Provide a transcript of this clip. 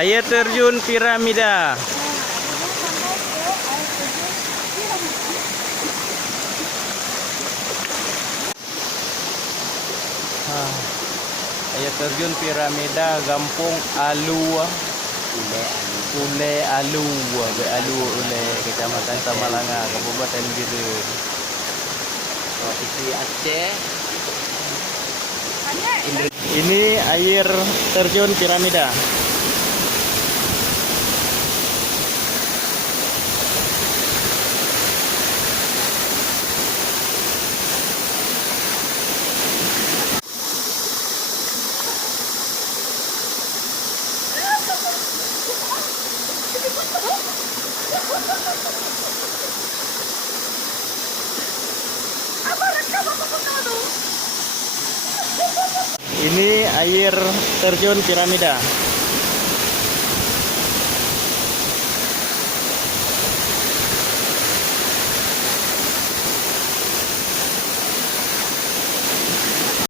Air terjun piramida. Air terjun piramida Kampung Alu. Ule Alu, Alu Ule, Kecamatan Tamalanga, Kabupaten Biren. Provinsi Aceh. Ini air terjun piramida. Ini air terjun piramida.